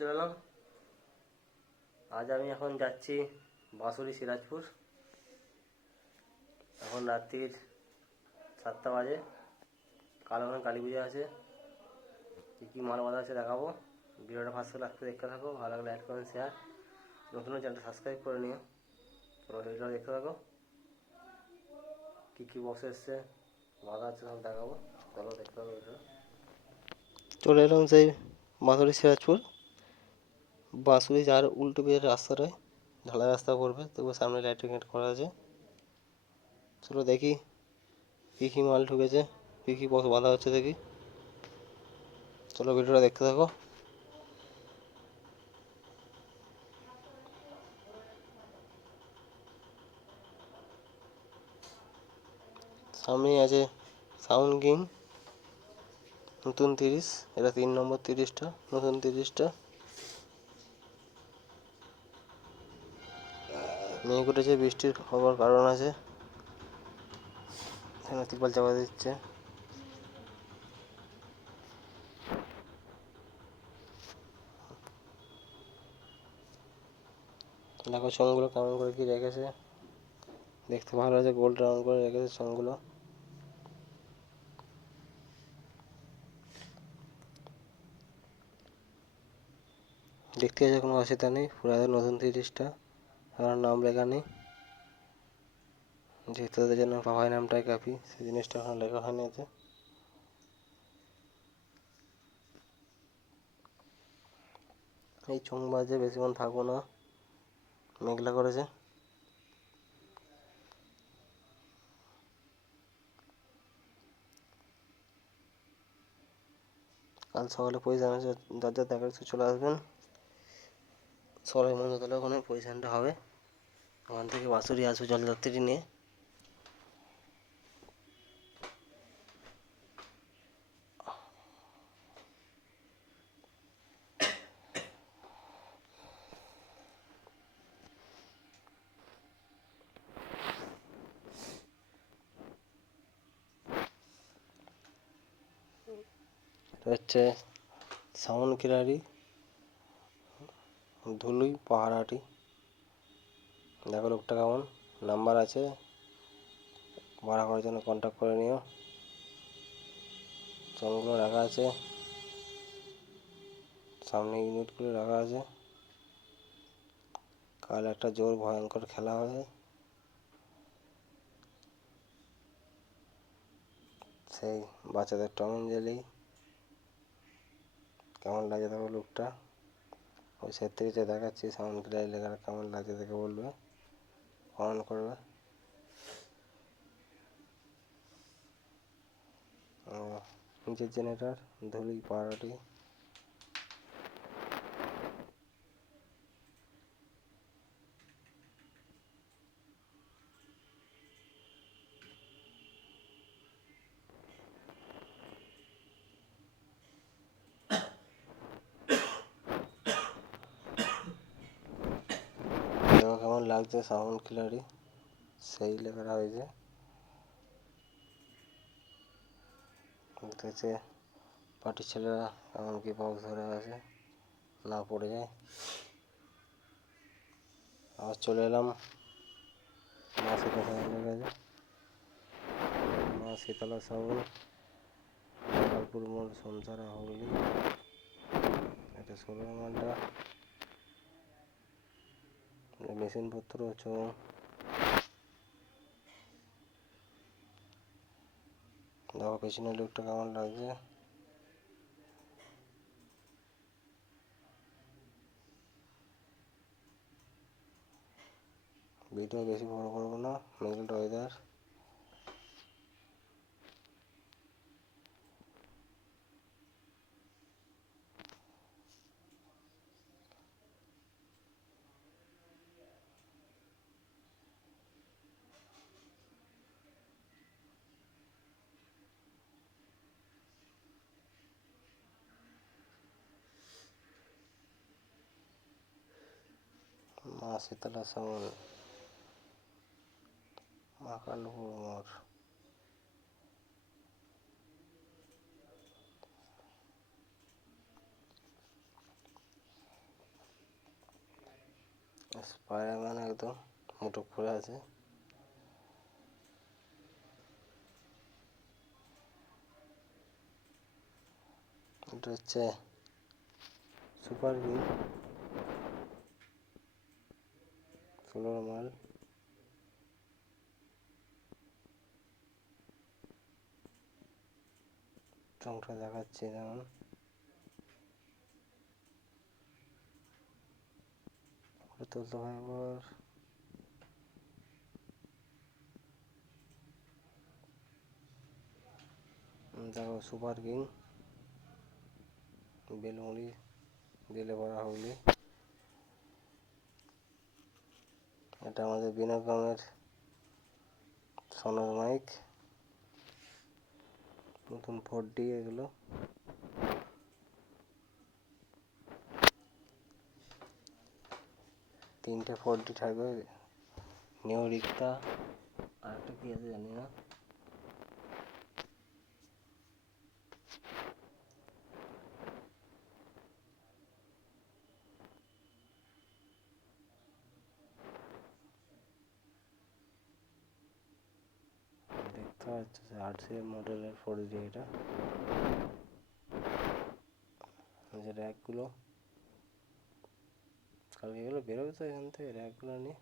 চলে এলাম। আজ আমি এখন যাচ্ছি বাঁশুড়ি সিরাজপুর। এখন রাত্রির 7টা বাজে। কাল ওখানে কালী পুজো আছে, কী কী মাল বাঁধা আছে দেখাবো। ভিডিওটা ফার্স্ট লাগতে দেখতে থাকো, ভালো লাগলে লাইক কমেন্ট শেয়ার, নতুন চ্যানেলটা সাবস্ক্রাইব করে নিও। চলো ভিডিওটা দেখতে থাকো, কী কী বক্স এসছে বাঁধা আছে সব দেখাবো। চলো দেখতে থাকো ভিডিওটা। চলে এলাম সেই বাঁশুড়ি সিরাজপুর। বাঁশুড়ি যার উল্টো দিকের রাস্তাটায় ঢালাই রাস্তা পড়বে, তবু সামনে লাইটিং করা আছে। চলো দেখি কী কী মাল ঢুকেছে, কী কী বক্স বাঁধা হচ্ছে দেখি। চলো ভিডিওটা দেখতে থাকো। সামনেই আছে সাউন্ড কিং নতুন 30, এটা 3 নম্বর 30টা, নতুন 30টা। মেঘ উঠেছে, বৃষ্টির হওয়ার কারণ আছে। এখানে তিরপাল চাপা দিচ্ছে। দেখো চোঙগুলো কেমন করে কি রেখেছে, দেখতে ভালো আছে। গোল রাউন্ড করে রেখেছে চোঙগুলো। দেখতে আছে কোনো অসুবিধা নেই, পুরো নতুন 30টা, আমার নাম লেখা নেই, যেহেতু তাদের জন্য পাপাই নামটাই কাফি, সেই জিনিসটা ওখানে লেখা হয়নি এতে। এই চোঙ বাজে বেশিক্ষণ থাকবো না, মেঘলা করেছে। কাল সকালে পজিশন আছে, যার যার দেখা চলে আসবেন। সবাই মন্দিরতলা ওখানে পজিশনটা হবে। ওখান থেকে বাঁশুড়ি আসবে জলযাত্রী নিয়ে। হচ্ছে সাউন্ড কিলারি ধুলুই পাহাড়াটি। দেখো লোকটা কেমন, নাম্বার আছে, ভাড়া করার জন্য কন্ট্যাক্ট করে নিও। চোঙগুলো রাখা আছে, সামনে ইউনিটগুলো রাখা আছে। কাল একটা জোর ভয়ঙ্কর খেলা হবে, সেই বাচ্চাদের টম অ্যান্ড জেরি। কেমন লাগে দেখো লুকটা, ওই সেট থেকে যে দেখাচ্ছি সাউন্ড ক্লিয়ার লেখাটা কেমন লাগছে দেখে বলবে, কমেন্ট করবে। নিচের জেনারেটার ধুলি পাহাড়াটি। দেখো কেমন লাগছে সাউন্ড ক্লিয়ারি, সেই লেখাটা হয়েছে। দেখছে পার্টির ছেলেরা এমনকি বক্স ধরে আছে, না পড়ে যায়। আবার চলে এলাম মা শীতলা সাউন্ডের কাছে। মা শীতলা সাউন্ড, গোপালপুর মোড়, সংসারা, হুগলি। এটা 16 মালটা মেশিনপত্র চোঙ। দেখো পেছনের লুকটা কেমন লাগছে। ভিডিও বেশি বড় করবো না, মেঘলা ওয়েদার। মা শীতলা সাউন্ড, মাকালপুর মোড়। স্পাইডারম্যান একদম মুঠো পড়ে আছে। এটা হচ্ছে সুপার কিং 16 মাল। চংটা দেখাচ্ছে যেমন তুলতে হয়। আবার দেখো সুপার কিং বেলমুড়ি দিলে ভরা হুগলি। এটা আমাদের বিনোদনের সোনার মাইক, নতুন 4D এগুলো। তিনটে 4D থাকবে, নিউ রিক্তা আর একটা কি আছে জানি না। দেখতে পাচ্ছ 8 মডেলের 4D এটা। যে র্যাকগুলো কালকে এগুলো বেরোবে তো এখান থেকে, র্যাকগুলো নিয়ে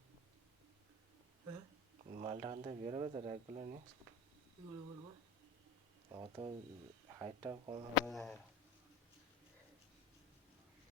মালটা এখান থেকে বেরোবে তো র্যাকগুলো নিয়ে। অত হাইটটা কম হবে না।